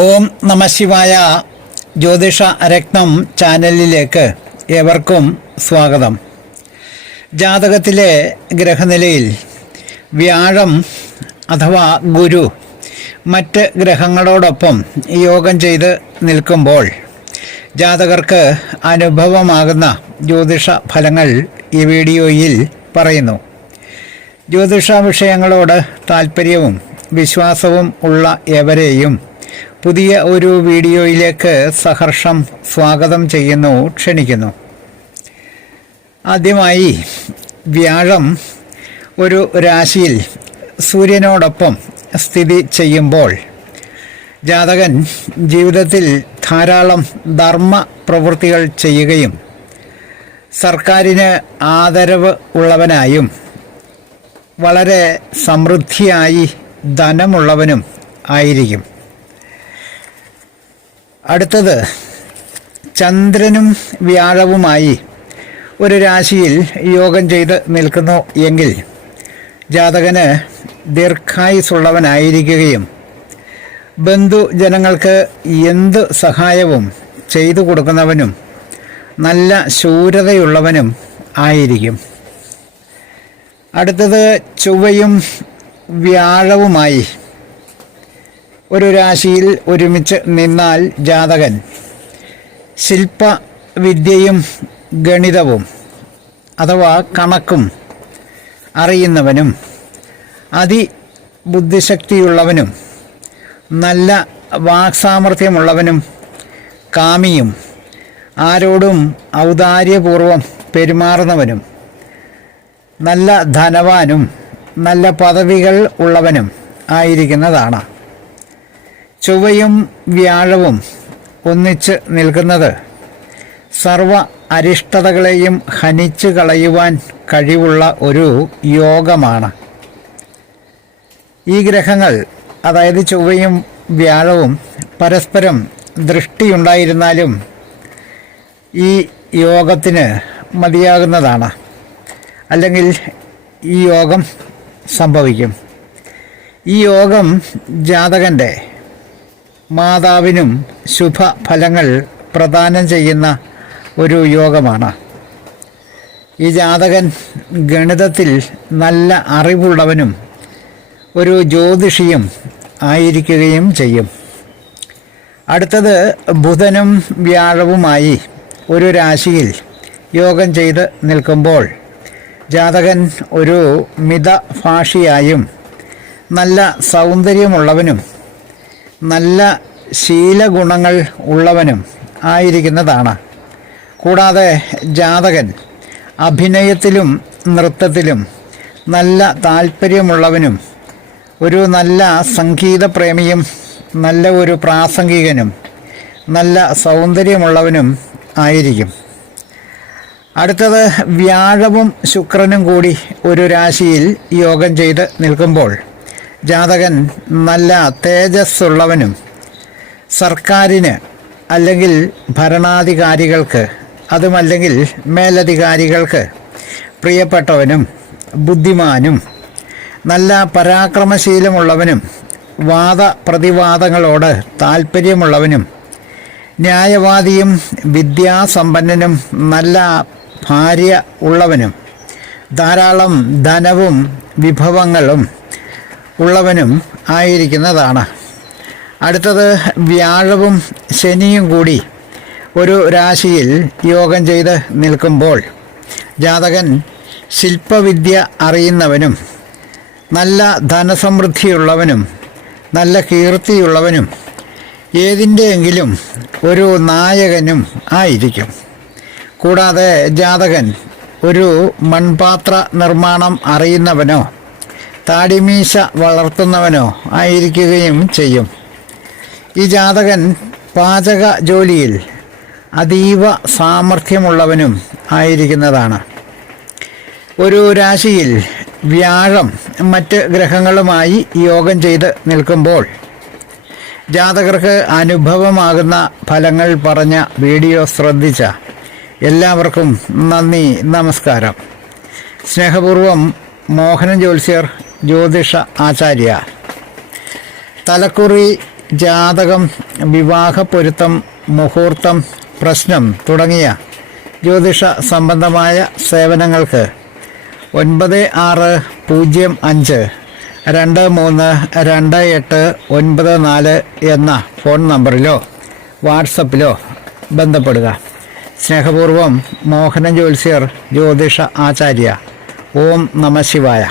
ഓം നമ ശിവായ. ജ്യോതിഷ രത്നം ചാനലിലേക്ക് ഏവർക്കും സ്വാഗതം. ജാതകത്തിലെ ഗ്രഹനിലയിൽ വ്യാഴം അഥവാ ഗുരു മറ്റ് ഗ്രഹങ്ങളോടൊപ്പം യോഗം ചെയ്ത് നിൽക്കുമ്പോൾ ജാതകർക്ക് അനുഭവമാകുന്ന ജ്യോതിഷ ഫലങ്ങൾ ഈ വീഡിയോയിൽ പറയുന്നു. ജ്യോതിഷ വിഷയങ്ങളോട് താല്പര്യവും വിശ്വാസവും ഉള്ള ഏവരെയും പുതിയ ഒരു വീഡിയോയിലേക്ക് സഹർഷം സ്വാഗതം ചെയ്യുന്നു, ക്ഷണിക്കുന്നു. ആദ്യമായി വ്യാഴം ഒരു രാശിയിൽ സൂര്യനോടൊപ്പം സ്ഥിതി ചെയ്യുമ്പോൾ ജാതകൻ ജീവിതത്തിൽ ധാരാളം ധർമ്മ പ്രവൃത്തികൾ ചെയ്യുകയും സർക്കാരിന് ആദരവ് ഉള്ളവനായും വളരെ സമൃദ്ധിയായി ധനമുള്ളവനും ആയിരിക്കും. അടുത്തത്, ചന്ദ്രനും വ്യാഴവുമായി ഒരു രാശിയിൽ യോഗം ചെയ്ത് നിൽക്കുന്നു എങ്കിൽ ജാതകന് ദീർഘായുസുള്ളവനായിരിക്കുകയും ബന്ധുജനങ്ങൾക്ക് എന്ത് സഹായവും ചെയ്തു കൊടുക്കുന്നവനും നല്ല ശൂരതയുള്ളവനും ആയിരിക്കും. അടുത്തത്, ചൊവ്വയും വ്യാഴവുമായി ഒരു രാശിയിൽ ഒരുമിച്ച് നിന്നാൽ ജാതകൻ ശില്പവിദ്യയും ഗണിതവും അഥവാ കണക്കും അറിയുന്നവനും അതിബുദ്ധിശക്തിയുള്ളവനും നല്ല വാക്സാമർഥ്യമുള്ളവനും കാമിയും ആരോടും ഔദാര്യപൂർവം പെരുമാറുന്നവനും നല്ല ധനവാനും നല്ല പദവികൾ ഉള്ളവനും ആയിരിക്കുന്നതാണ്. ചൊവ്വയും വ്യാഴവും ഒന്നിച്ച് നിൽക്കുന്നത് സർവ അരിഷ്ടതകളെയും ഹനിച്ചു കളയുവാൻ കഴിവുള്ള ഒരു യോഗമാണ്. ഈ ഗ്രഹങ്ങൾ, അതായത് ചൊവ്വയും വ്യാഴവും പരസ്പരം ദൃഷ്ടിയുണ്ടായിരുന്നാലും ഈ യോഗത്തിന് മതിയാകുന്നതാണ്, അല്ലെങ്കിൽ ഈ യോഗം സംഭവിക്കും. ഈ യോഗം ജാതകൻ്റെ മാതാവിനും ശുഭഫലങ്ങൾ പ്രദാനം ചെയ്യുന്ന ഒരു യോഗമാണ്. ഈ ജാതകൻ ഗണിതത്തിൽ നല്ല അറിവുള്ളവനും ഒരു ജ്യോതിഷിയും ആയിരിക്കുകയും ചെയ്യും. അടുത്തത്, ബുധനും വ്യാഴവുമായി ഒരു രാശിയിൽ യോഗം ചെയ്ത് നിൽക്കുമ്പോൾ ജാതകൻ ഒരു മിതഭാഷിയായും നല്ല സൗന്ദര്യമുള്ളവനും നല്ല ശീലഗുണങ്ങൾ ഉള്ളവനും ആയിരിക്കുന്നതാണ്. കൂടാതെ ജാതകൻ അഭിനയത്തിലും നൃത്തത്തിലും നല്ല താല്പര്യമുള്ളവനും ഒരു നല്ല സംഗീതപ്രേമിയും നല്ല ഒരു പ്രാസംഗികനും നല്ല സൗന്ദര്യമുള്ളവനും ആയിരിക്കും. അടുത്തത്, വ്യാഴവും ശുക്രനും കൂടി ഒരു രാശിയിൽ യോഗം ചെയ്ത് നിൽക്കുമ്പോൾ ജാതകൻ നല്ല തേജസ്സുള്ളവനും സർക്കാരിന് അല്ലെങ്കിൽ ഭരണാധികാരികൾക്ക് അതുമല്ലെങ്കിൽ മേലധികാരികൾക്ക് പ്രിയപ്പെട്ടവനും ബുദ്ധിമാനും നല്ല പരാക്രമശീലമുള്ളവനും വാദപ്രതിവാദങ്ങളോട് താല്പര്യമുള്ളവനും ന്യായവാദിയും വിദ്യാസമ്പന്നനും നല്ല ഭാര്യ ഉള്ളവനും ധാരാളം ധനവും വിഭവങ്ങളും ഉള്ളവനും ആയിരിക്കുന്നതാണ്. അടുത്തത്, വ്യാഴവും ശനിയും കൂടി ഒരു രാശിയിൽ യോഗം ചെയ്ത് നിൽക്കുമ്പോൾ ജാതകൻ ശില്പവിദ്യ അറിയുന്നവനും നല്ല ധനസമൃദ്ധിയുള്ളവനും നല്ല കീർത്തിയുള്ളവനും ഏതിൻ്റെയെങ്കിലും ഒരു നായകനും ആയിരിക്കും. കൂടാതെ ജാതകൻ ഒരു മൺപാത്ര നിർമ്മാണം അറിയുന്നവനോ താടിമീശ വളർത്തുന്നവനോ ആയിരിക്കുകയും ചെയ്യും. ഈ ജാതകൻ പാചക ജോലിയിൽ അതീവ സാമർഥ്യമുള്ളവനും ആയിരിക്കുന്നതാണ്. ഒരു രാശിയിൽ വ്യാഴം മറ്റ് ഗ്രഹങ്ങളുമായി യോഗം ചെയ്ത് നിൽക്കുമ്പോൾ ജാതകർക്ക് അനുഭവമാകുന്ന ഫലങ്ങൾ പറഞ്ഞ വീഡിയോ ശ്രദ്ധിച്ച എല്ലാവർക്കും നന്ദി, നമസ്കാരം. സ്നേഹപൂർവം മോഹനൻ ജ്യോത്സ്യർ, ജ്യോതിഷ ആചാര്യ. തലക്കുറി ജാതകം, വിവാഹ പൊരുത്തം, മുഹൂർത്തം, പ്രശ്നം തുടങ്ങിയ ജ്യോതിഷ സംബന്ധമായ സേവനങ്ങൾക്ക് 96-5232894 എന്ന ഫോൺ നമ്പറിലോ വാട്സപ്പിലോ ബന്ധപ്പെടുക. സ്നേഹപൂർവം മോഹനൻ ജ്യോത്സ്യർ, ജ്യോതിഷ ആചാര്യ. ഓം നമഃ ശിവായ.